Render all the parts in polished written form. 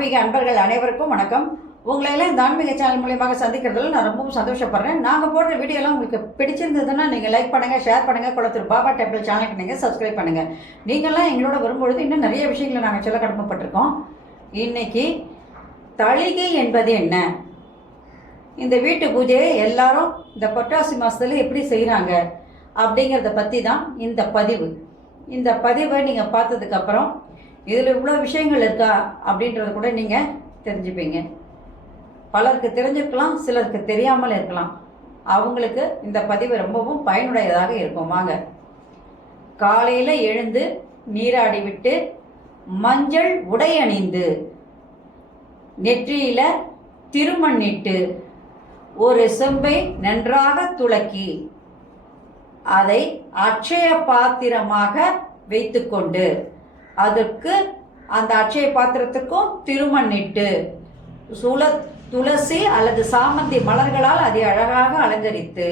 ஆன்மீக அன்பர்கள் அனைவருக்கும் வணக்கம். உங்களையெல்லாம் இந்த ஆன்மீக சேனல் மூலியமாக சந்திக்கிறதுல நான் ரொம்பவும் சந்தோஷப்படுறேன். நாங்கள் போடுற வீடியோலாம் உங்களுக்கு பிடிச்சிருந்ததுன்னா நீங்கள் லைக் பண்ணுங்கள், ஷேர் பண்ணுங்கள், குளத்தூர் பாபா டெம்பிள் சேனலுக்கு நீங்கள் சப்ஸ்கிரைப் பண்ணுங்கள். நீங்கள்லாம் எங்களோட வரும்பொழுது இன்னும் நிறைய விஷயங்களை நாங்கள் சொல்ல கடமைப்பட்டிருக்கோம். இன்னைக்கு தளிகை என்பது என்ன, இந்த வீட்டு பூஜையை எல்லாரும் இந்த புரட்டாசி மாதத்தில் எப்படி செய்கிறாங்க அப்படிங்கிறத பற்றி தான் இந்த பதிவு. இந்த பதிவை நீங்கள் பார்த்ததுக்கப்புறம் இதில் இவ்வளோ விஷயங்கள் இருக்கா அப்படின்றத கூட நீங்கள் தெரிஞ்சுப்பீங்க. பலருக்கு தெரிஞ்சிருக்கலாம், சிலருக்கு தெரியாமல் இருக்கலாம். அவங்களுக்கு இந்த பதிவு ரொம்பவும் பயனுடையதாக இருக்கும். வாங்க. காலையில் எழுந்து நீராடி விட்டு மஞ்சள் உடை அணிந்து நெற்றியில திருமண்ணிட்டு ஒரு செம்பை நன்றாக துலக்கி அதை அட்சய பாத்திரமாக வைத்துக்கொண்டு அதற்கு அந்த அட்சய பாத்திரத்துக்கும் திருமண்ணிட்டு துளசி அல்லது சாமந்தி மலர்களால் அதை அழகாக அலங்கரித்து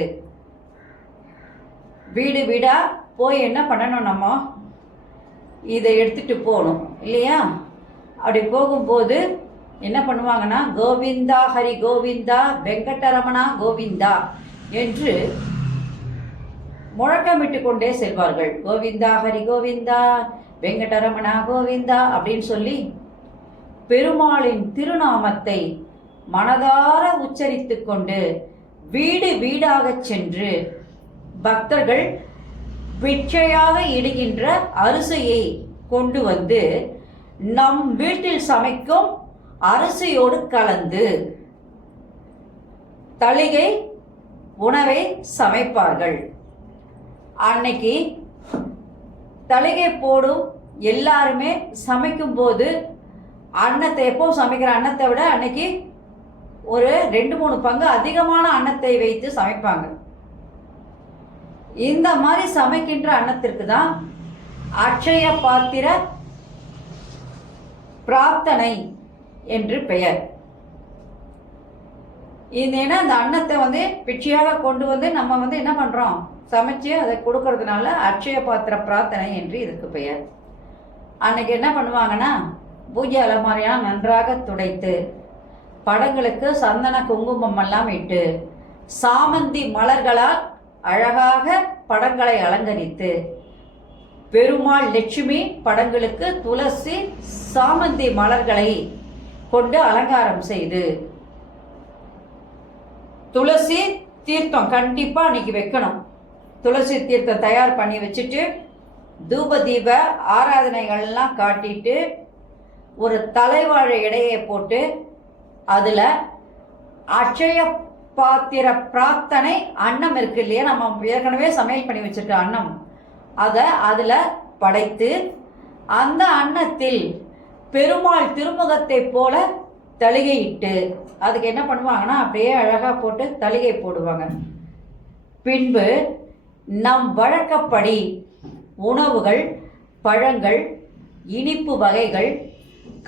வீடு வீடா போய் என்ன பண்ணணும், நம்ம இதை எடுத்துட்டு போகணும் இல்லையா? அப்படி போகும்போது என்ன பண்ணுவாங்கன்னா, கோவிந்தா ஹரி கோவிந்தா வெங்கடரமணா கோவிந்தா என்று முழக்கமிட்டு கொண்டே செல்வார்கள். கோவிந்தா ஹரி கோவிந்தா வெங்கடரமணா கோவிந்தா அப்படின்னு சொல்லி பெருமாளின் திருநாமத்தை மனதார உச்சரித்து கொண்டு வீடு வீடாக சென்று பக்தர்கள் பிச்சையாக இடுகின்ற அரிசியை கொண்டு வந்து நம் வீட்டில் சமைக்கும் அரிசியோடு கலந்து தளிகை உணவை சமைப்பார்கள். அன்னைக்கு தளிகை போடும் எல்லாருமே சமைக்கும் போது அன்னத்தை, எப்பவும் சமைக்கிற அன்னத்தை விட அன்னைக்கு ஒரு 2-3 பங்கு அதிகமான அன்னத்தை வைத்து சமைப்பாங்க. இந்த மாதிரி சமைக்கின்ற அன்னத்திற்கு தான் அட்சய பாத்திர பிரார்த்தனை என்று பெயர். ஏன்னா அந்த அன்னத்தை பிச்சையாக கொண்டு வந்து நம்ம என்ன பண்றோம், சமைச்சு அதை கொடுக்கறதுனால அட்சய பாத்திர பிரார்த்தனை என்று இதுக்கு பெயர். அன்னைக்கு என்ன பண்ணுவாங்கன்னா, பூஜை அலமாரியாக நன்றாக துடைத்து படங்களுக்கு சந்தன குங்குமம் எல்லாம் இட்டு சாமந்தி மலர்களால் அழகாக படங்களை அலங்கரித்து பெருமாள் லட்சுமி படங்களுக்கு துளசி சாமந்தி மலர்களை கொண்டு அலங்காரம் செய்து துளசி தீர்த்தம் கண்டிப்பா அன்னைக்கு வைக்கணும். துளசி தீர்த்தம் தயார் பண்ணி வச்சுட்டு தூப தீப ஆராதனைகள்லாம் காட்டிட்டு ஒரு தலைவாழை இடையை போட்டு அதில் அட்சய பாத்திர பிரார்த்தனை அன்னம் இருக்கு இல்லையா, நம்ம ஏற்கனவே சமையல் பண்ணி வச்சிருக்க அன்னம், அதை அதில் படைத்து அந்த அன்னத்தில் பெருமாள் திருமுகத்தை போல தளிகையிட்டு அதுக்கு என்ன பண்ணுவாங்கன்னா, அப்படியே அழகாக போட்டு தளிகை போடுவாங்க. பின்பு நம் வழக்கப்படி உணவுகள், பழங்கள், இனிப்பு வகைகள்,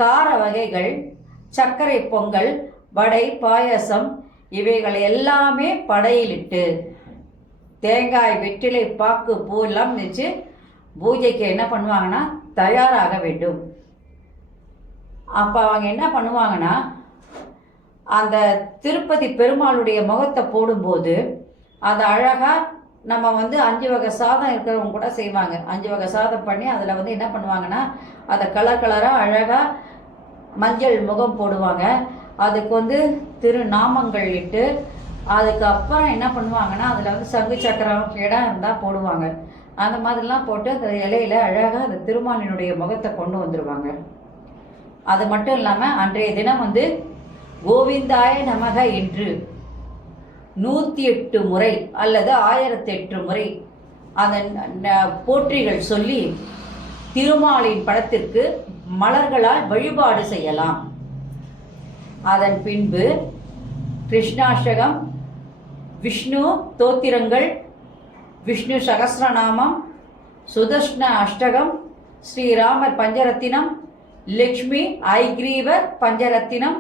கார வகைகள், சர்க்கரை பொங்கல், வடை, பாயசம் இவைகள் எல்லாமே படையிலிட்டு தேங்காய், வெற்றிலை, பாக்கு, பூ எல்லாம் வச்சு பூஜைக்கு என்ன பண்ணுவாங்கன்னா தயாராக வேண்டும். அப்போ அவங்க என்ன பண்ணுவாங்கன்னா, அந்த திருப்பதி பெருமாளுடைய முகத்தை போடும்போது அதை அழகாக நம்ம 5 வகை சாதம் இருக்கிறவங்க கூட செய்வாங்க. 5 வகை சாதம் பண்ணி அதில் என்ன பண்ணுவாங்கன்னா, அதை கலர் கலராக அழகாக மஞ்சள் முகம் போடுவாங்க. அதுக்கு திருநாமங்கள் இட்டு அதுக்கப்புறம் என்ன பண்ணுவாங்கன்னா, அதில் சங்கு சக்கரம் இடம் இருந்தால் போடுவாங்க. அந்த மாதிரிலாம் போட்டு அந்த இலையில அழகாக அந்த திருமாலினுடைய முகத்தை கொண்டு வந்துடுவாங்க. அது மட்டும் இல்லாமல் அன்றைய தினம் கோவிந்தாய நமக என்று 108 முறை அல்லது 1008 முறை அந்த போற்றிகள் சொல்லி திருமாலின் படத்திற்கு மலர்களால் வழிபாடு செய்யலாம். அதன் பின்பு கிருஷ்ணாஷ்டகம், விஷ்ணு தோத்திரங்கள், விஷ்ணு சகஸ்ரநாமம், சுதர்ஷ்ண அஷ்டகம், ஸ்ரீராமர் பஞ்சரத்தினம், லக்ஷ்மி ஐக்ரீவர் பஞ்சரத்தினம்,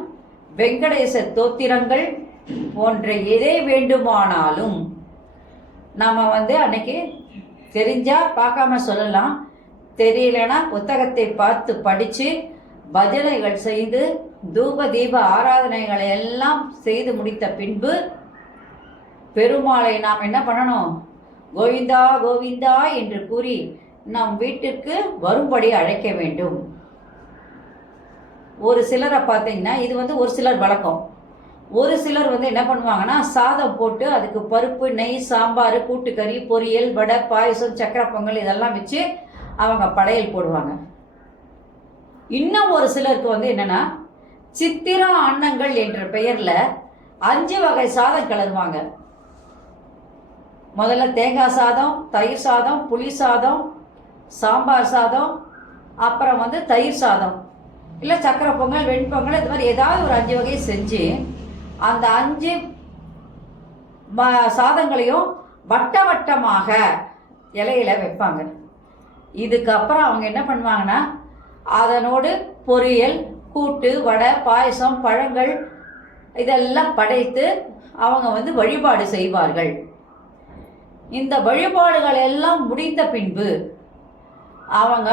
வெங்கடேச தோத்திரங்கள் போன்ற எதை வேண்டுமானாலும் நம்ம அன்னைக்கு தெரிஞ்சா பார்க்காம சொல்லலாம், தெரியலனா புத்தகத்தை பார்த்து படித்து பஜனைகள் செய்து தூப தீப ஆராதனைகளை எல்லாம் செய்து முடித்த பின்பு பெருமாளை நாம் என்ன பண்ணணும்? கோவிந்தா கோவிந்தா என்று கூறி நம் வீட்டிற்கு வரும்படி அழைக்க வேண்டும். ஒரு சிலரை பார்த்தீங்கன்னா இது ஒரு சிலர் வழக்கம். ஒரு சிலர் என்ன பண்ணுவாங்கன்னா, சாதம் போட்டு அதுக்கு பருப்பு, நெய், சாம்பார், கூட்டுக்கறி, பொரியல், வடை, பாயசம், சக்கரை பொங்கல் இதெல்லாம் வச்சு அவங்க படையல் போடுவாங்க. இன்னும் ஒரு சிலருக்கு என்னன்னா, சித்திரா அன்னங்கள் என்ற பெயர்ல 5 வகை சாதம் கிளறுவாங்க. முதல்ல தேங்காய் சாதம், தயிர் சாதம், புளி சாதம், சாம்பார் சாதம், அப்புறம் தயிர் சாதம், இல்லை சக்கரை பொங்கல், வெண்பொங்கல், இது மாதிரி ஏதாவது ஒரு 5 வகையை செஞ்சு அந்த 5 சாதங்களையும் வட்ட வட்டமாக இலையில வைப்பாங்க. இதுக்கப்புறம் அவங்க என்ன பண்ணுவாங்கன்னா, அதனோடு பொரியல், கூட்டு, வடை, பாயசம், பழங்கள் இதெல்லாம் படைத்து அவங்க வழிபாடு செய்வார்கள். இந்த வழிபாடுகள் எல்லாம் முடிந்த பின்பு அவங்க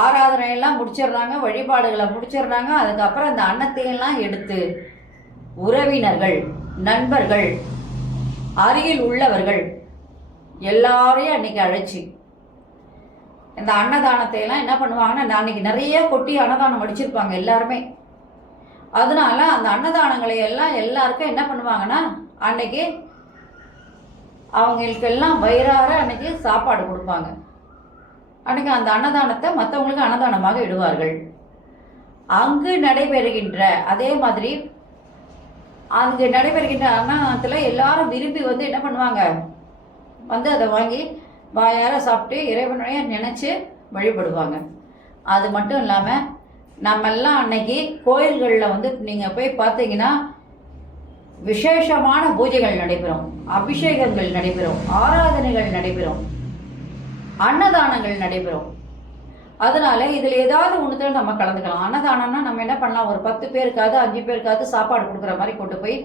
ஆராதனையெல்லாம் முடிச்சிடுறாங்க, வழிபாடுகளை முடிச்சிடுறாங்க. அதுக்கப்புறம் அந்த அன்னத்தையெல்லாம் எடுத்து உறவினர்கள், நண்பர்கள், அருகில் உள்ளவர்கள் எல்லாரையும் அன்னைக்கு அழைச்சி இந்த அன்னதானத்தையெல்லாம் என்ன பண்ணுவாங்கன்னா, அன்னைக்கு நிறைய கொட்டி அன்னதானம் அடிச்சிருப்பாங்க எல்லாருமே. அதனால அந்த அன்னதானங்களை எல்லாம் எல்லாருக்கும் என்ன பண்ணுவாங்கன்னா, அன்னைக்கு அவங்களுக்கெல்லாம் வயிறார அன்னைக்கு சாப்பாடு கொடுப்பாங்க. அன்றைக்கி அந்த அன்னதானத்தை மற்றவங்களுக்கு அன்னதானமாக இடுவார்கள். அங்கு நடைபெறுகின்ற அதே மாதிரி அங்கு நடைபெறுகின்ற அன்னதானத்தில் எல்லாரும் விரும்பி என்ன பண்ணுவாங்க, அதை வாங்கி வாயார சாப்பிட்டு இறைவனைய நினச்சி வழிபடுவாங்க. அது மட்டும் இல்லாமல் நம்மெல்லாம் அன்னைக்கு கோயில்களில் நீங்கள் போய் பார்த்தீங்கன்னா விசேஷமான பூஜைகள் நடைபெறும், அபிஷேகங்கள் நடைபெறும், ஆராதனைகள் நடைபெறும், அன்னதானங்கள் நடைபெறும். அதனால இதில் ஏதாவது ஒன்றுத்தில் நம்ம கலந்துக்கலாம். அன்னதானம்னா நம்ம என்ன பண்ணலாம், ஒரு 10 பேருக்காவது 5 பேருக்காவது சாப்பாடு கொடுக்குற மாதிரி கொண்டு போய்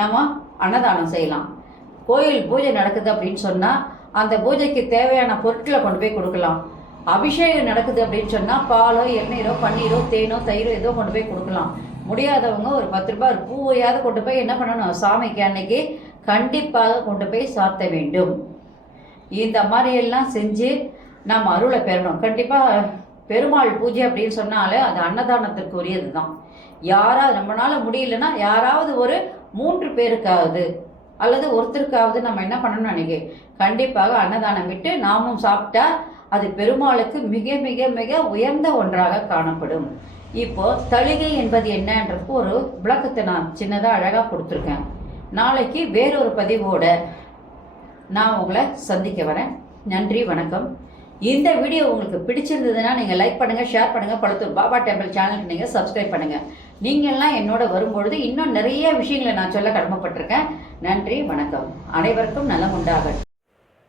நம்ம அன்னதானம் செய்யலாம். கோயில் பூஜை நடக்குது அப்படின்னு சொன்னால் அந்த பூஜைக்கு தேவையான பொருட்களை கொண்டு போய் கொடுக்கலாம். அபிஷேகம் நடக்குது அப்படின்னு சொன்னால் பாலோ, எண்ணெயோ, பன்னீரோ, தேனோ, தயிரோ ஏதோ கொண்டு போய் கொடுக்கலாம். முடியாதவங்க ஒரு 10 ரூபாய் ஒரு பூவையாவது கொண்டு போய் என்ன பண்ணணும், சாமிக்கு அன்னைக்கு கண்டிப்பாக கொண்டு போய் சாத்த வேண்டும். இந்த மாதிரியெல்லாம் செஞ்சு நம்ம அருளை பெறணும். கண்டிப்பாக பெருமாள் பூஜை அப்படின்னு சொன்னாலே அது அன்னதானத்திற்கு உரியது தான். யாராவது நம்மளால முடியலன்னா யாராவது ஒரு 3 பேருக்காவது அல்லது ஒருத்தருக்காவது நம்ம என்ன பண்ணணும்னு நினைக்க கண்டிப்பாக அன்னதானம் விட்டு நாமும் சாப்பிட்டா அது பெருமாளுக்கு மிக மிக மிக உயர்ந்த ஒன்றாக காணப்படும். இப்போ தளிகை என்பது என்னன்றதுக்கு ஒரு விளக்கத்தை நான் சின்னதாக அழகாக கொடுத்துருக்கேன். நாளைக்கு வேறொரு பதிவோட நான் உங்களை சந்திக்க வரேன். நன்றி, வணக்கம். இந்த வீடியோ உங்களுக்கு பிடிச்சிருந்ததுன்னா நீங்கள் லைக் பண்ணுங்கள், ஷேர் பண்ணுங்கள், பழுத்தூர் பாபா டெம்பிள் சேனலுக்கு நீங்கள் சப்ஸ்கிரைப் பண்ணுங்கள். நீங்கள்லாம் என்னோட வரும்பொழுது இன்னும் நிறைய விஷயங்களை நான் சொல்ல கடமைப்பட்டிருக்கேன். நன்றி, வணக்கம். அனைவருக்கும் நலம் உண்டாகட்டும்.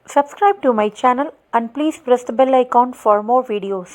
Subscribe to my channel and please press the bell icon for more videos.